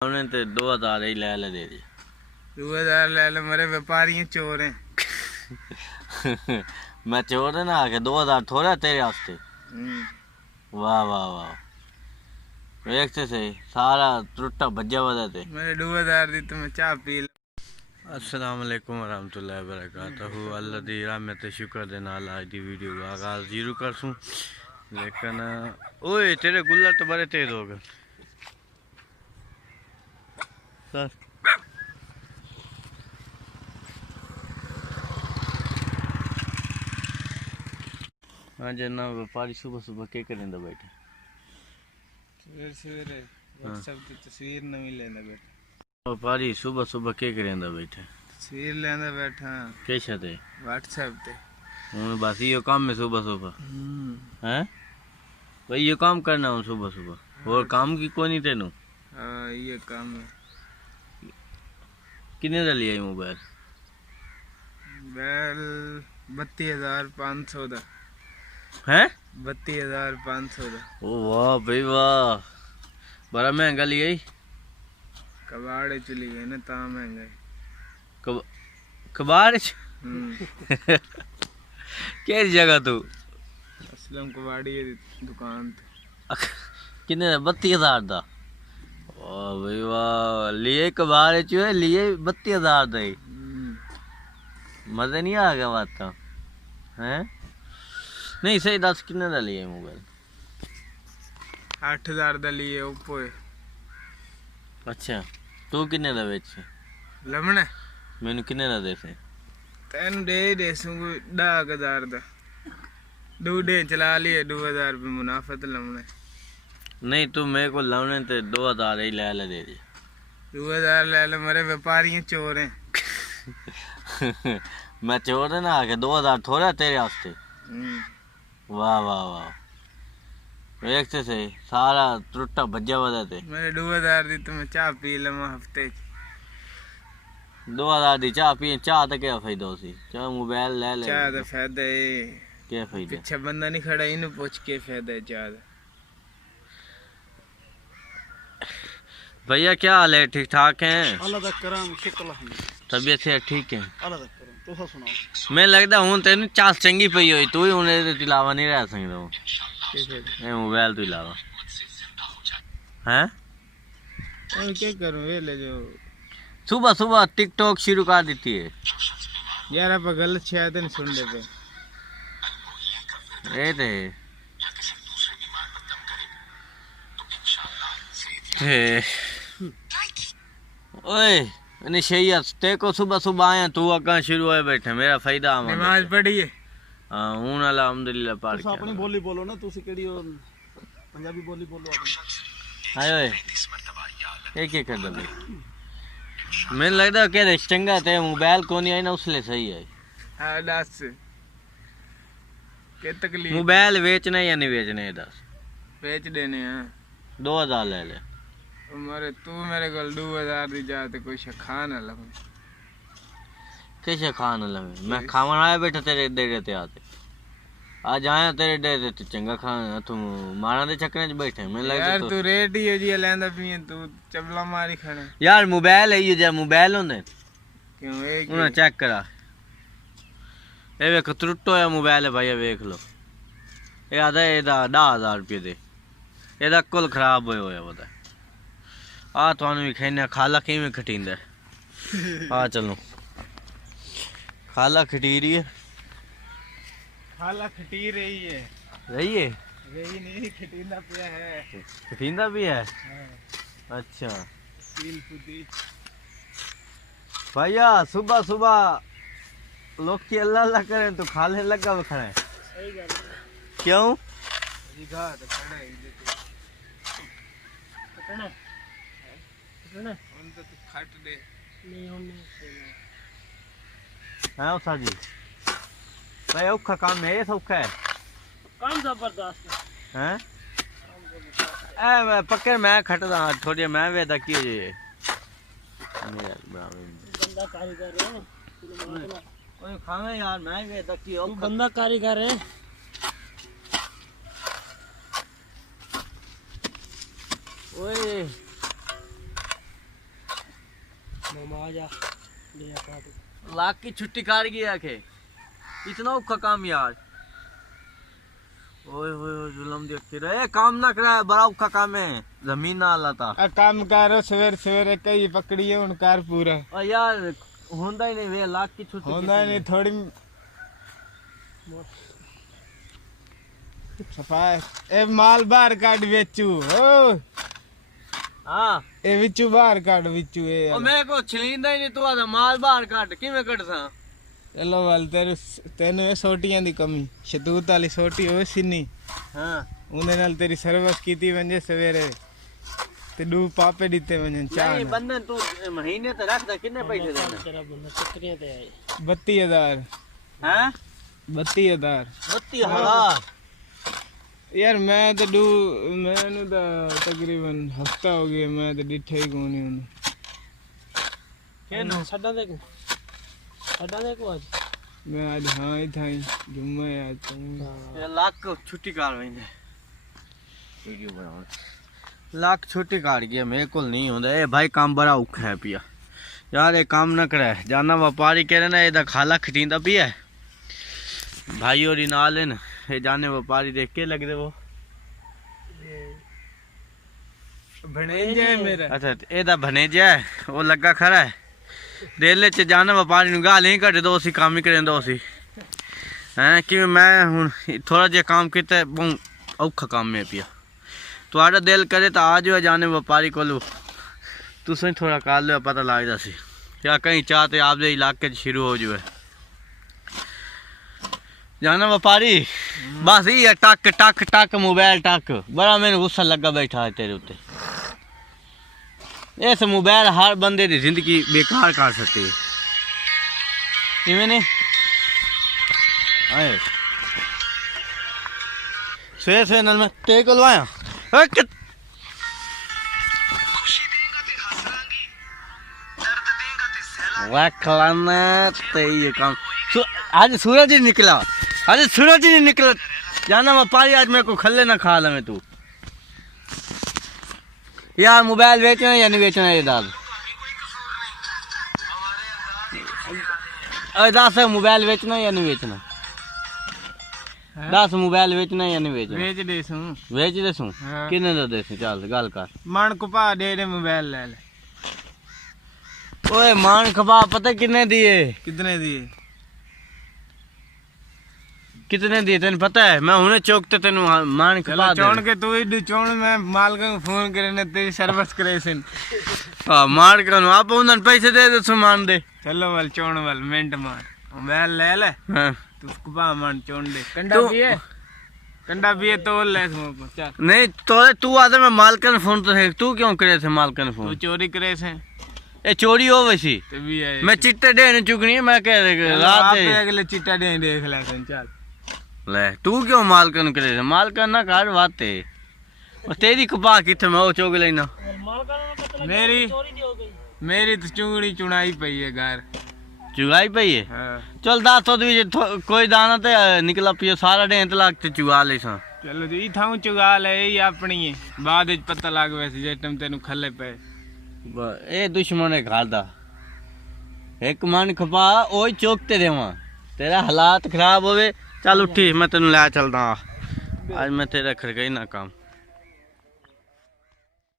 उन्हें तो 2000 ही ले ले दे दी। 2000 ले ले, मेरे व्यापारी चोर हैं। मैं चोर है ना आके 2000 थोड़ा तेरे वास्ते। वाह वाह वाह, देखते सही सारा टुट्टा भज्जा बजा थे। मेरे 2000 दी तो मैं चाह पी ला। अस्सलाम वालेकुम वरहमतुल्लाहि वबरकातुहू। अल्लाह दी रहमत शुक्र दे नाल आज दी वीडियो का आगाज़ जीरो करसूं। लेकिन ओए तेरे गुल्लर तो बड़े तेज हो गए सर। हाँ जना व्यापारी सुबह सुबह क्या करेंदा बैठे? सवेरे सवेरे व्हाट्सएप की तस्वीर नवी लेंदा बैठा। व्यापारी सुबह सुबह क्या करेंदा बैठे? तस्वीर लेंदा बैठा कैसा थे व्हाट्सएप ते। हूँ बस ये काम है सुबह सुबह हैं भाई, ये काम करना हूँ सुबह सुबह और काम की कोई नहीं तेनू। हाँ ये काम है। कितने का लिया मोबाइल? बैल 32,500 दा हैं 32,500 दा। ओ वाह भाई वाह, बड़ा महंगा लिया ही। कबाड़े चली गए ना ता महंगा है। कबाड़ केड़ी जगह तू? असलम कबाड़ी दी दुकान ते। कितने का? 32,000 दा। वाह भाई वाह, लिए कबाड़ चो लिए 32,000 दा ही। मजा नहीं आ गया बात तो हैं? नहीं सही दस कितने का लिया मोबाइल? 8,000 दा लिए ओप्पो है। अच्छा तू कितने का बेच? लमने मैनू कितने का देसे? तेन दे सूंगा 10,000 दा। डे चला लिए 2,000 रुपये मुनाफा तो लमने। नहीं तू मेरे को लाने ते 2000 ही ले ले दे दी। 2,000 ले ले, मेरे व्यापारी चोर हैं। मैं चोर है ना आके 2000 थोड़ा तेरे वास्ते। वाह वाह वाह, देखते सही सारा टुट्टा भज्जा बजा थे। मेरे 2,000 दी तो मैं चाह पी लवा हफ्ते 2000 दी चाह पी, चाह तो क्या फायदा उसी? चाह मोबाइल ले ले। चाह का फायदा है क्या फायदा? पीछे बंदा नहीं खड़ा, इन्हें पूछ के फायदा है चाह का। भैया क्या हाल है? ठीक ठाक हैं? अल्लाह दा करम शुक्र है। तबीयत से ठीक है? अल्लाह दा करम तो सुनाओ। मैं लगता हूँ तेन चास चंगी पई हुई, तू ही हूँ इलावा नहीं रह सकता हूँ मोबाइल तो इलावा हैं। और क्या करूँ वे ले जो सुबह सुबह टिकटॉक शुरू कर देती है यार। आप गलत शायद नहीं सुन ले पे ये ते ओए निशैया ते को सुबह सुबह आया तू अगा शुरू होए बैठे मेरा फायदा आवा। नमाज पढ़ी है? हां हूं अल्हम्दुलिल्लाह पढ़ के। अपनी बोली बोलो ना, तुसी केड़ी पंजाबी बोली बोलो अपनी। हाय ओए ये कर दे मैंने लगता है कि चंगा ते मोबाइल को नहीं आई ना उसले सही है। हां दस के तकलीफ मोबाइल बेचना या नहीं बेचना है? दस बेच देने हैं। 2000 ले ले। मेरे तू मेरे को 2,000 दी जाते कोई खा ना लगे। कैसे खाना लगे? मैं खावन आया बैठा तेरे डेरे ते आते आज आया तेरे डेरे ते चंगा खाना तू मारा दे चक्कर च बैठे। मैं लगता यार तू रेट ही है जी लेंदा पी तू चबला मारी खड़ा यार। मोबाइल है ये जो मोबाइल होंदे क्यों एक उन्हें चेक करा ये वेख त्रुट्टो है मोबाइल है भाई वेख लो। ये आधा एदा 10,000 रुपये दे एदा कुल खराब होया पता आ थानू भी खाने खाला किवें खटींदा आ चलो खाला खटी रही है। खाला खटी रही है रही नहीं खटींदा पिया है। खटींदा भी है? हाँ। अच्छा पील पुदी भैया सुबह सुबह लोग की अल्लाह अल्लाह करें तो खाले लगा हुआ खड़ा है। सही गल क्यों? रिगा तो खड़ा है कटना कटना उन तो तू खट दे नहीं होने हाँ उसा जी भाई औखा काम है ये सौखा है काम जबरदस्त हैं? मैं पक्के मैं खटदा थोड़ी मैं वेदा की हो जे बंदा कारीगर है ओए खावे यार मैं वेदा की तू बंदा कारीगर है। ओए लाख की छुट्टी काट गया के इतना औखा काम यार। ओए ओए ओए जुलम देख के रे काम ना करा है, बड़ा औखा काम है, जमीन ना आला था। आ काम करो सवेरे सवेरे कई पकड़ी है कार पूरा और यार होंदा ही नहीं वे लाख की छुट्टी होंदा नहीं थोड़ी सफाई ए माल बाहर काट बेचू ओ हां ए विचू बाहर काट विचू ए ओ मैं को छलींदा ही नहीं तू आ माल बाहर काट किवें कटसा। चलो वाल तेन सोटियां दी कमी शतूत वाली सोटी होवे सिन्नी हां उन्हें नाल तेरी सर्विस कीती वंजे सवेरे ते दू पापे दिते वंजे चार नहीं बंधन तू महीने ते रखदा कितने पैसे देना तेरा बंदा चक्रियां ते आए 32000 हैं 32000 32000 यार मैं तो मैंने तो तकरीबन हफ्ता हो गया मैं तो डिठे ही कोनी हूं केन सड्डा दे को आज मैं आज हां ही था जुम्मा है आज तो ये लाख को छुट्टी काट वेंदे वीडियो बनाओ लाख छुट्टी काट गया मेरे को नहीं होंदा ए भाई काम बड़ा औखा है पिया यार ये काम ना करे जाना व्यापारी कह रहे ना एदा खाला खटींदा पिया भाई और नाल है ना ये जाने व्यापारी देख के लग दे वो भणेजा है मेरा अच्छा एदा भनेजा है वो लगा खड़ा है रेले च जाना व्यापारी नु गाल ही कट दो सी काम ही करेंदा उसी हैं कि मैं हुन थोड़ा जे काम कीता बहुत औखा काम में पिया तुहाड़ा दिल करे तो आ जाओ जाने व्यापारी कोलू तुसें थोड़ा काल लो पता लग जासी क्या कहीं चाहते आप दे इलाके शुरू हो जाए जाना व्यापारी बस ये टक टक टक मोबाइल टक बड़ा मैंने गुस्सा लगा बैठा है तेरे उत्ते इस मोबाइल हर बंदे की जिंदगी बेकार कर सकती है इवें नहीं आए सवेरे सवेरे नाल मैं तेरे को लवाया ये काम आज सूरज ही निकला आज सूरज ही नहीं निकला जाना व्यापारी आज मेरे को खल्ले ना खा ला मैं तू यार मोबाइल बेचना या नहीं बेचना ये दाद दस मोबाइल बेचना या नहीं बेचना दस मोबाइल बेचना या नहीं बेचना बेच दे सू किन्ने दा दे चल गल कर मन कुपा दे मोबाइल ले ले ओए मान खपा पता कितने दिए कितने दिए तेन पता है मैं हुने चौक ते तेन मान खपा चौन के तू ही चौन मैं मालिक को फोन करने तेरी सर्विस करे सिन हां मार कर आप उन पैसे दे दे सामान दे चलो वाल चौन वाल मिनट मार मोबाइल ले ले हां तू कुपा मान चौन दे कंडा भी है तो ले चल नहीं तो तू आदर मैं मालकन फोन तो है तू क्यों करे थे मालकन फोन तू चोरी करे से ए चोरी हो वैसी मैं चिट्टे देने चुकनी है मैं कह रात पे अगले चिट्टा दे देख ले चल ले तू क्यों मालकन करे थे मालकन ना काट बाते और तेरी कपा किथे मैं वो चुग लेना मेरी तो चुंगड़ी चुनाई पई है घर चुगाई पई है चल दा तो कोई दाना ते निकला पियो सारा डेंत लागते चुगा ले सा चलो जी थाऊ चुगा ले ये अपनी है बाद विच पता लग वैसे जे टम तेनु खल्ले पे ए दुश्मन है घर दा एक मन खपा ओए चौकते देवा तेरा हालात खराब होवे चल उठी मैं तेन लै चलदा आज मैं तेरा खड़कई ना काम